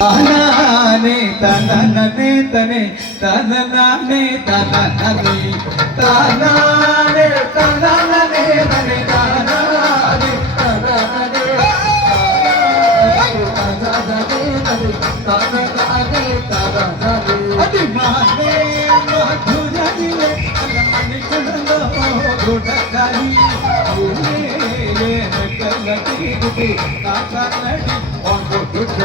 താനാനേ തനനനേ തനേ തനനാനേ തനനനേ താനാനേ തനനനേ തനേ താനാനേ തനനനേ അതിമാനേ മധുരയിലെ മണിക്കണലോ ഗുണകാരി കല്ലടി കുട്ടി കാക്കനടി ഓൺകൊടുക്ക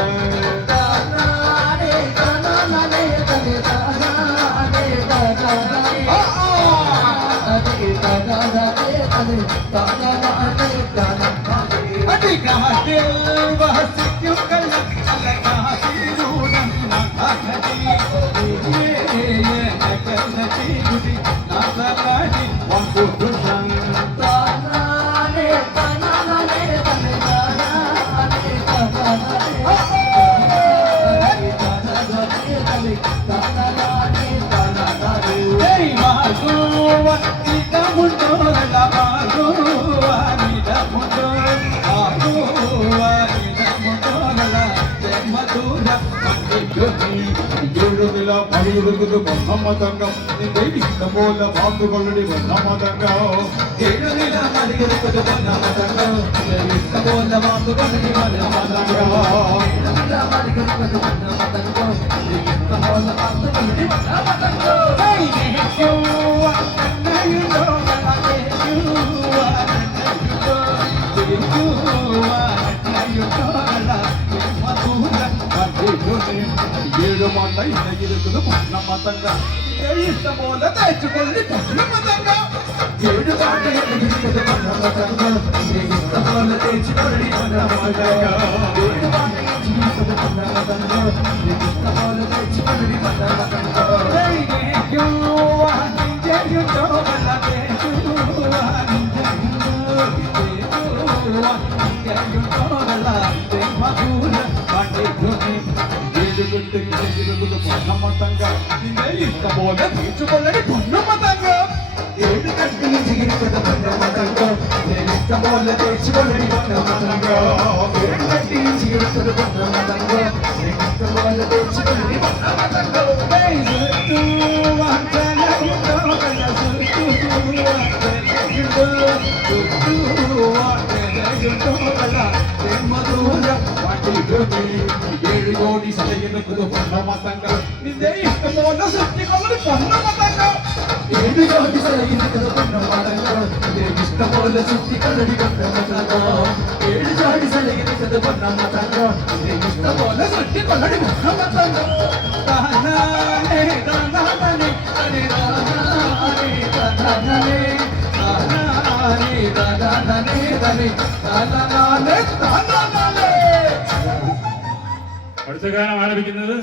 ബ്രഹ്മതംഗം നിന്റെ ഇഷ്ടം പോലെ വാക്കുകളുടെ ബ്രഹ്മതംഗം ഏഴുനില മലികരുപ്പത് ബ്രഹ്മതംഗം ഇഷ്ടം പോലെ വാക്കുകളുടെ ബ്രഹ്മതംഗം മലികരുപ്പത് ബ്രഹ്മതംഗം ഇഷ്ടം പോലെ വാക്കുകളുടെ ഏഴു മണ്ട ഇടയിരിക്കുന്നത് പൊന്നമ്മത്തങ്ക ഇഷ്ടം പോലെ തേച്ചുകൊള്ളി പൊന്നമ്മത്തങ്ക ഏഴു പാട്ട് ഇടയിരിക്കുന്നത് പൊന്നമ്മത്തങ്ക ഇഷ്ടം പോലെ തേച്ചുകൊള്ളി പൊന്നമ്മത്തങ്ക ഏഴു പാട്ട് ഇടയിരിക്കുന്നത് പൊന്നമ്മത്തങ്ക ഇഷ്ടം പോലെ തേച്ചുകൊള്ളി പൊന്നമ്മത്തങ്ക പൊന്നമ്മത്തങ്ക നിന്റെ ഇഷ്ടം പോലെ തേച്ചുകൊള്ളി പൊന്നമ്മത്തങ്ക ഏഴ് കട്ടിൽ ചികിത്സ പൊന്നമ്മത്തങ്ക ഇഷ്ടം പോലെ തേച്ചുകൊള്ളി പൊന്നമ്മത്തങ്ക ഏഴ് കട്ടിൽ ചികിത്സ പൊന്നമ്മത്തങ്ക ഇഷ്ടം പോലെ തേച്ചുകൊള്ളി പൊന്നമ്മത്തങ്ക ഏഴ് കോടി സലയുന്നത് പൊന്നമ്മത്തങ്ക നിന്റെ ഇഷ്ടം പോലെ സൃഷ്ടിക്കുന്നത് പൊന്നമ്മത്തങ്ക ഏഴ് കോടി സലയുന്നത് പൊന്നമ്മത്തങ്ക നിന്റെ ഇഷ്ടം പോലെ സൃഷ്ടിക്കുന്നത് പൊന്നമ്മത്തങ്ക ഏഴ് കോടി സലയുന്നത് പൊന്നമ്മത്തങ്ക നിന്റെ ഇഷ്ടം പോലെ സൃഷ്ടിക്കുന്നത് പൊന്നമ്മത്തങ്ക താനാനേ താനാനേ താനേ താനാനേ താനാനേ താനാനേ താനേ താനാനേ താനാനേ. അടുത്ത ഗാനം ആലപിക്കുന്നത്